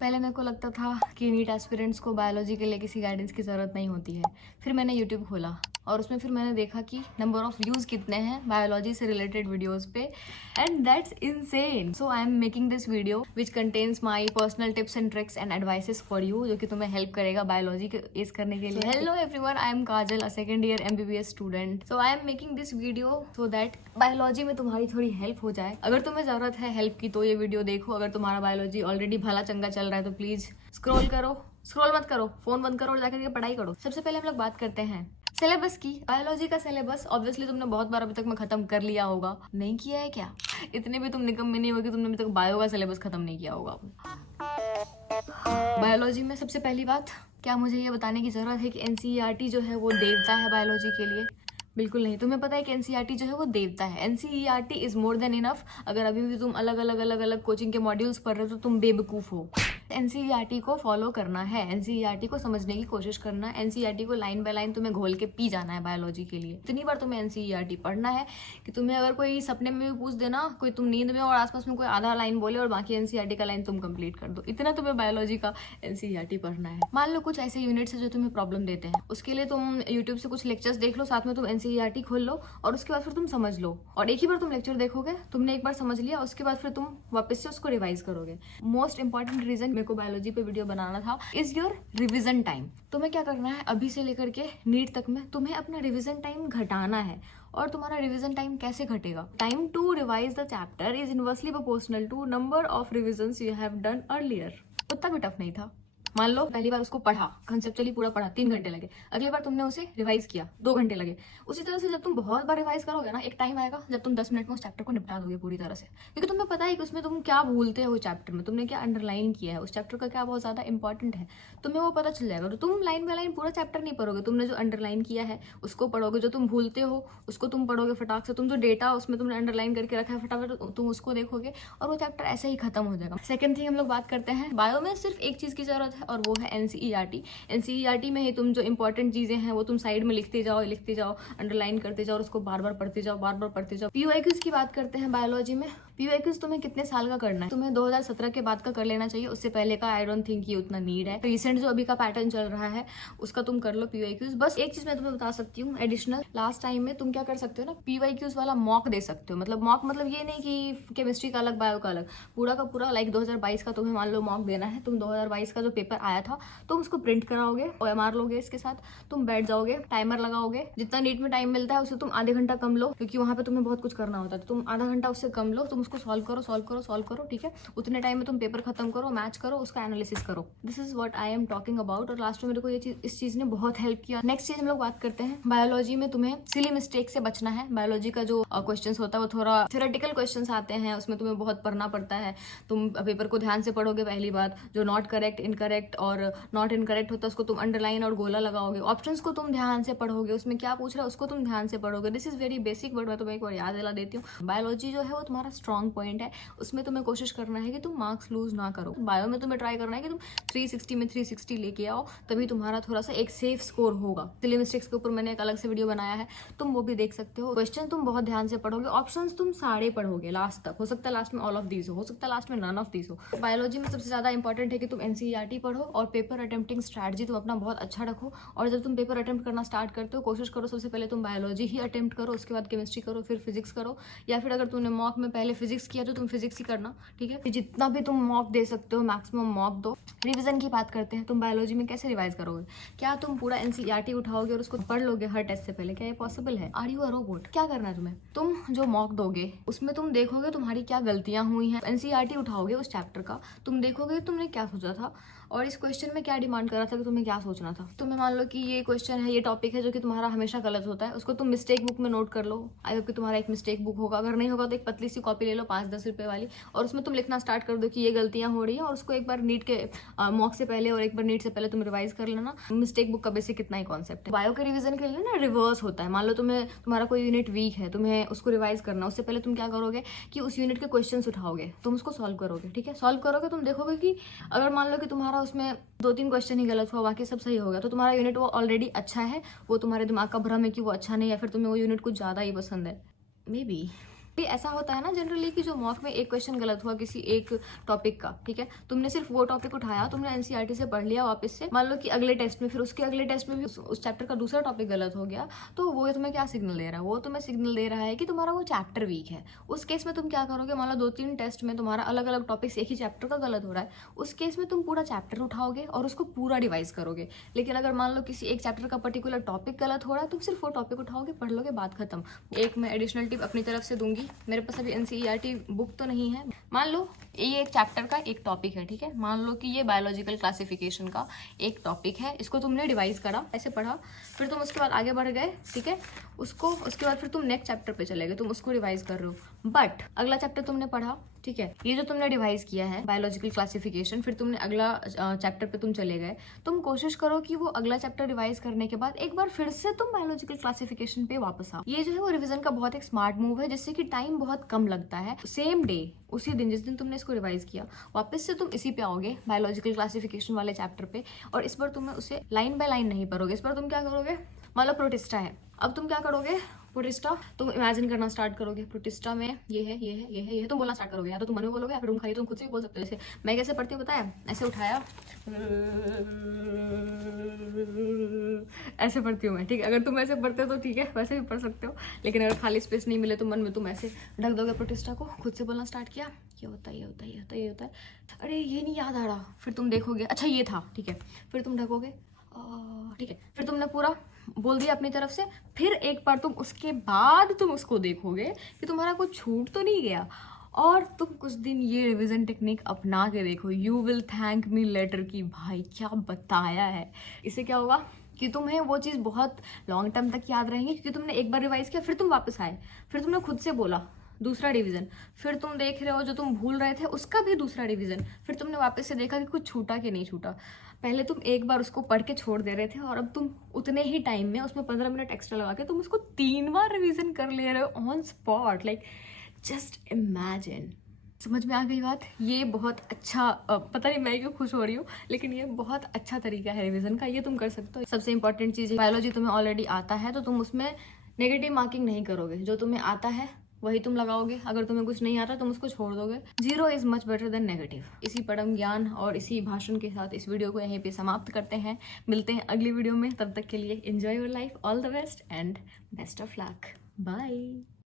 पहले मेरे को लगता था कि नीट एस्पिरेंट्स को बायोलॉजी के लिए किसी गाइडेंस की ज़रूरत नहीं होती है। फिर मैंने यूट्यूब खोला और उसमें फिर मैंने देखा कि नंबर ऑफ व्यूज़ कितने हैं बायोलॉजी से रिलेटेड वीडियोस पे, and that's insane. So I am making this video which contains my personal tips and tricks and advices for you, जो कि तुम्हें हेल्प करेगा बायोलॉजी के एस करने के लिए। Hello everyone, I am Kajal, a second year MBBS student. So I am making this video so that biology में तुम्हारी थोड़ी हेल्प हो जाए। अगर तुम्हें ज़रूरत है हेल्प की तो ये वीडियो देखो। अगर तुम्हारा बायोलॉजी ऑलरेडी भला चंगा चल रहा है तो प्लीज़ स्क्रॉल करो, स्क्रॉल मत करो, फोन बंद करो और जाकर के पढ़ाई करो। सबसे पहले हम लोग बात करते हैं सिलेबस की। बायोलॉजी का सिलेबस ऑब्वियसली तुमने बहुत बार अभी तक में खत्म कर लिया होगा। नहीं किया है क्या? इतने भी तुम निकम्मे नहीं हो कि तुमने अभी तक बायो का सिलेबस खत्म नहीं किया होगा। बायोलॉजी में सबसे पहली बात, क्या मुझे ये बताने की जरूरत है कि NCERT जो है वो देवता है बायोलॉजी के लिए? बिल्कुल नहीं। तुम्हें पता है कि NCERT जो है वो देवता है। NCERT is more than enough. अगर अभी भी तुम अलग अलग कोचिंग के मॉड्यूल्स पढ़ रहे हो तो तुम बेवकूफ हो। NCERT को फॉलो करना है, NCERT को समझने की कोशिश करना है, NCERT को लाइन बाय लाइन तुम्हें घोल के पी जाना है बायोलॉजी के लिए। इतनी बार तुम्हें NCERT पढ़ना है कि तुम्हें अगर कोई सपने में भी पूछ देना, कोई तुम नींद में और आसपास में कोई आधा लाइन बोले और बाकी NCERT का लाइन तुम कंप्लीट कर दो। इतना तुम्हें बायोलॉजी का NCERT पढ़ना है। मान लो कुछ ऐसे यूनिट्स है जो तुम्हें प्रॉब्लम देते हैं, उसके लिए तुम यूट्यूब से कुछ लेक्चर्स देख लो, साथ में तुम NCERT खोल लो और उसके बाद फिर तुम समझ लो। और एक ही बार तुम लेक्चर देखोगे, तुमने एक बार समझ लिया, उसके बाद फिर तुम वापस से उसको रिवाइज करोगे। मोस्ट इंपॉर्टेंट रीजन मेरे को बायोलॉजी पे वीडियो बनाना था इज योर रिवीजन टाइम। तुम्हें क्या करना है, अभी से लेकर के नीट तक में तुम्हें अपना रिवीजन टाइम घटाना है। और तुम्हारा रिवीजन टाइम कैसे घटेगा? Time to revise the chapter is inversely proportional to number of revisions you have done earlier. उतना भी टफ नहीं था। मान लो पहली बार उसको पढ़ा, कंसेप्चुअली पूरा पढ़ा, 3 घंटे लगे। अगली बार तुमने उसे रिवाइज किया, 2 घंटे लगे। उसी तरह से जब तुम बहुत बार रिवाइज करोगे ना, एक टाइम आएगा जब तुम 10 मिनट में उस चैप्टर को निपटा दोगे पूरी तरह से। क्योंकि तुम्हें पता है कि उसमें तुम क्या भूलते हो, चैप्टर में तुमने क्या अंडरलाइन किया है, उस चैप्टर का क्या बहुत ज्यादा इंपॉर्टेंट है, तुम्हें वो पता चल जाएगा। तो तुम लाइन बाय लाइन पूरा चैप्टर नहीं पढ़ोगे, तुमने जो अंडरलाइन किया है उसको पढ़ोगे, जो तुम भूलते हो उसको तुम पढ़ोगे फटाक से, तुम जो डेटा उसमें तुमने अंडरलाइन करके रखा है फटाफट तुम उसको देखोगे और वो चैप्टर ऐसे ही खत्म हो जाएगा। सेकंड थिंग हम लोग बात करते हैं, बायो में सिर्फ एक चीज की जरूरत है और वो है NCERT में ही तुम जो इंपॉर्टेंट चीजें हैं वो तुम साइड में लिखते जाओ, अंडरलाइन करते जाओ और उसको बार बार पढ़ते जाओ। PYQs की बात करते हैं बायोलॉजी में। PYQs तुम्हें कितने साल का करना है? तुम्हें 2017 के बाद का कर लेना चाहिए, उससे पहले का आई डोंट थिंक ये उतना नीड है। रिसेंट जो अभी का पैटर्न चल रहा है उसका तुम कर लो PYQs। बस एक चीज मैं तुम्हें बता सकती हूँ एडिशनल, लास्ट टाइम में तुम क्या कर सकते हो ना, PYQs वाला मॉक दे सकते हो। मतलब मॉक मतलब ये नहीं कि केमिस्ट्री का अलग बायो का अलग, पूरा का पूरा लाइक 2022 का तुम्हें मान लो मॉक देना है। तुम 2022 का जो पेपर आया था तुम उसको प्रिंट कराओगे, OMR लोगे, इसके साथ तुम बैठ जाओगे, टाइमर लगाओगे। जितना नीट में टाइम मिलता है उससे तुम आधे घंटा कम लो, क्योंकि वहां पे तुम्हें बहुत कुछ करना होता है। तो तुम आधा घंटा उससे कम लो, तुम उसको सॉल्व करो, ठीक है। उतने टाइम में तुम पेपर खत्म करो, मैच करो, उसका एनालिसिस करो। This is what I am talking about. और लास्ट में मेरे को ये चीज, इस चीज ने बहुत हेल्प किया। नेक्स्ट चीज हम लोग बात करते हैं, बायोलॉजी में तुम्हें सिली मिस्टेक से बचना है। बायोलॉजी का जो क्वेश्चन होता है वो थोड़ा थ्योरेटिकल क्वेश्चन आते हैं, उसमें तुम्हें बहुत पढ़ना पड़ता है। तुम पेपर को ध्यान से पढ़ोगे, पहली बात जो नॉट करेक्ट, इनकरेक्ट और नॉट इनकरेक्ट होता है उसको तुम अंडरलाइन और गोला लगाओगे। ऑप्शंस को तुम ध्यान से पढ़ोगे, उसमें क्या पूछ रहा है उसको तुम ध्यान से पढ़ोगे। This is very basic, but मैं तुम्हें एक बार याद दिला देती हूँ। बायोलॉजी जो है वो तुम्हारा स्ट्रॉन्ग पॉइंट है, उसमें तुम्हें कोशिश करना है कि तुम मार्क्स लूज ना करो। बायो में तुम्हें ट्राई करना है कि तुम 360 में 360 लेके आओ, तभी तुम्हारा थोड़ा सा एक सेफ स्कोर होगा। सिली मिस्टेक्स के ऊपर मैंने एक अलग से वीडियो बनाया है, तुम वो भी देख सकते हो। क्वेश्चन तुम बहुत ध्यान से पढ़ोगे, ऑप्शंस तुम सारे पढ़ोगे लास्ट तक। हो सकता है लास्ट में ऑल ऑफ दीज हो सकता है लास्ट में नन ऑफ दीज हो। बायोलॉजी में सबसे ज्यादा इंपॉर्टेंट है कि तुम NCERT पढ़ो और पेपर अटेम्प्टिंग स्ट्रैटेजी तुम अपना बहुत अच्छा रखो। और जब तुम पेपर अटेम्प्ट करना स्टार्ट करते हो, कोशिश करो सबसे पहले तुम बायोलॉजी ही अटेम्प्ट करो, उसके बाद केमिस्ट्री करो, फिर फिजिक्स करो। या फिर अगर तुमने मॉक में पहले फिजिक्स किया तो तुम फिजिक्स ही करना, ठीक है। जितना भी तुम मॉक दे सकते हो मैक्सिमम मॉक दो। रिवीजन की बात करते हैं, तुम बायोलॉजी में कैसे रिवाइज करोगे? क्या तुम पूरा NCERT उठाओगे और उसको पढ़ लोगे हर टेस्ट से पहले? क्या ये पॉसिबल है? Are you a robot? क्या करना है तुम्हें? तुम जो मॉक दोगे उसमें तुम देखोगे तुम्हारी क्या गलतियां हुई हैं। NCERT उठाओगे उस चैप्टर का, तुम देखोगे तुमने क्या सोचा था और इस क्वेश्चन में क्या डिमांड कर रहा था कि तुम्हें क्या सोचना था। तुम्हें मान लो कि ये क्वेश्चन है, ये टॉपिक है जो कि तुम्हारा हमेशा गलत होता है, उसको तुम मिस्टेक बुक में नोट कर लो। आई होप कि तुम्हारा एक मिस्टेक बुक होगा, अगर नहीं होगा तो एक पतली सी कॉपी ले लो 5-10 रुपए वाली, और उसमें तुम लिखना स्टार्ट कर दो कि ये गलतियां हो रही है, और उसको एक बार नीट के मॉक से पहले और एक बार नीट से पहले तुम रिवाइज कर लेना। मिस्टेक बुक का बेसिक कितना ही कॉन्सेप्ट है। बायो के रिवीजन के लिए ना रिवर्स होता है। मान लो तुम्हारा कोई यूनिट वीक है, तुम्हें उसको रिवाइज करना, उससे पहले तुम क्या करोगे कि उस यूनिट के क्वेश्चन उठाओगे, तुम उसको सॉल्व करोगे, ठीक है। सॉल्व करोगे, तुम देखोगे कि अगर मान लो कि तुम्हारा उसमें 2-3 क्वेश्चन ही गलत हुआ, बाकी सब सही हो गया, तो तुम्हारा यूनिट वो ऑलरेडी अच्छा है। वो तुम्हारे दिमाग का भ्रम है कि वो अच्छा नहीं है, फिर तुम्हें वो यूनिट कुछ ज्यादा ही पसंद है, मे बी। ये ऐसा होता है ना जनरली कि जो मॉक में एक क्वेश्चन गलत हुआ किसी एक टॉपिक का, ठीक है, तुमने सिर्फ वो टॉपिक उठाया, तुमने एनसीईआरटी से पढ़ लिया वापस से, मान लो कि अगले टेस्ट में फिर उसके अगले टेस्ट में भी उस चैप्टर का दूसरा टॉपिक गलत हो गया, तो वो तुम्हें क्या सिग्नल दे रहा है? वो तुम्हें सिग्नल दे रहा है कि तुम्हारा वो चैप्टर वीक है। उस केस में तुम क्या करोगे? मान लो 2-3 टेस्ट में तुम्हारा अलग अलग टॉपिक्स एक ही चैप्टर का गलत हो रहा है, उस केस में तुम पूरा चैप्टर उठाओगे और उसको पूरा रिवाइज करोगे। लेकिन अगर मान लो किसी एक चैप्टर का पर्टिकुलर टॉपिक गलत हो रहा है, तुम सिर्फ वो टॉपिक उठाओगे, पढ़ लोगे, बात खत्म। एक मैं एडिशनल टिप अपनी तरफ से दूंगी, मेरे पास अभी एनसीईआरटी बुक तो नहीं है। मान लो ये एक चैप्टर का एक टॉपिक है, ठीक है, मान लो कि ये बायोलॉजिकल क्लासिफिकेशन का एक टॉपिक है, इसको तुमने रिवाइज करा, ऐसे पढ़ा, फिर तुम उसके बाद आगे बढ़ गए, ठीक है, उसके बाद फिर तुम नेक्स्ट चैप्टर पे चले गए, तुम उसको रिवाइज कर रहे हो। बट अगला चैप्टर तुमने पढ़ा, ठीक है, ये जो तुमने रिवाइज किया है बायोलॉजिकल क्लासिफिकेशन, फिर तुमने अगला चैप्टर पे तुम चले गए, तुम कोशिश करो कि वो अगला चैप्टर रिवाइज करने के बाद एक बार फिर से तुम बायोलॉजिकल क्लासिफिकेशन पे वापस आओ। ये जो है वो रिवीजन का बहुत एक स्मार्ट मूव है, जिससे कि टाइम बहुत कम लगता है। सेम डे, उसी दिन जिस दिन तुमने इसको रिवाइज किया, वापस से तुम इसी पे आओगे बायोलॉजिकल क्लासिफिकेशन वाले चैप्टर पे, और इस बार तुम्हें उसे लाइन बाय लाइन नहीं पढ़ोगे। इस बार तुम क्या करोगे? मान लो प्रोटिस्टा है, अब तुम क्या करोगे? प्रोटिस्टा तुम इमेजिन करना स्टार्ट करोगे, प्रोटिस्टा में ये है, ये है, ये है, ये है, तुम बोलना स्टार्ट करोगे, या तो तुम मन में बोलोगे या फिर तुम खाली तुम खुद से भी बोल सकते हो। जैसे मैं कैसे पढ़ती हूँ पता है? ऐसे उठाया, ऐसे पढ़ती हूँ मैं, ठीक है। अगर तुम ऐसे पढ़ते हो तो ठीक है, वैसे भी पढ़ सकते हो, लेकिन अगर खाली स्पेस नहीं मिले तो मन में तुम ऐसे ढक दोगे प्रोटिस्टा को, खुद से बोलना स्टार्ट किया, ये होता है, ये होता है, ये होता है, ये होता है, अरे ये नहीं याद आ रहा, फिर तुम देखोगे अच्छा ये था, ठीक है, फिर तुम ढकोगे, ठीक है, फिर तुमने पूरा बोल दिया अपनी तरफ से, फिर एक बार तुम उसके बाद तुम उसको देखोगे कि तुम्हारा कुछ छूट तो नहीं गया, और तुम कुछ दिन ये रिवीजन टेक्निक अपना के देखो, you will thank me later कि भाई क्या बताया है। इससे क्या होगा कि तुम्हें वो चीज़ बहुत लॉन्ग टर्म तक याद रहेंगी, क्योंकि तुमने एक बार रिवाइज किया, फिर तुम वापस आए, फिर तुमने खुद से बोला दूसरा रिवीजन, फिर तुम देख रहे हो जो तुम भूल रहे थे उसका भी दूसरा रिवीजन, फिर तुमने वापस से देखा कि कुछ छूटा कि नहीं छूटा। पहले तुम एक बार उसको पढ़ के छोड़ दे रहे थे, और अब तुम उतने ही टाइम में उसमें 15 मिनट एक्स्ट्रा लगा के तुम उसको 3 बार रिवीजन कर ले रहे हो on spot. Like just imagine. समझ में आ गई बात? ये बहुत अच्छा, पता नहीं मैं क्यों खुश हो रही हूँ, लेकिन ये बहुत अच्छा तरीका है रिवीजन का, ये तुम कर सकते हो। सबसे इंपॉर्टेंट चीज़ है, बायोलॉजी तुम्हें ऑलरेडी आता है तो तुम उसमें नेगेटिव मार्किंग नहीं करोगे, जो तुम्हें आता है वही तुम लगाओगे। अगर तुम्हें कुछ नहीं आता तुम उसको छोड़ दोगे। 0 is much better than negative. इसी परम ज्ञान और इसी भाषण के साथ इस वीडियो को यहीं पे समाप्त करते हैं। मिलते हैं अगली वीडियो में, तब तक के लिए enjoy your life, all the best and best of luck, bye.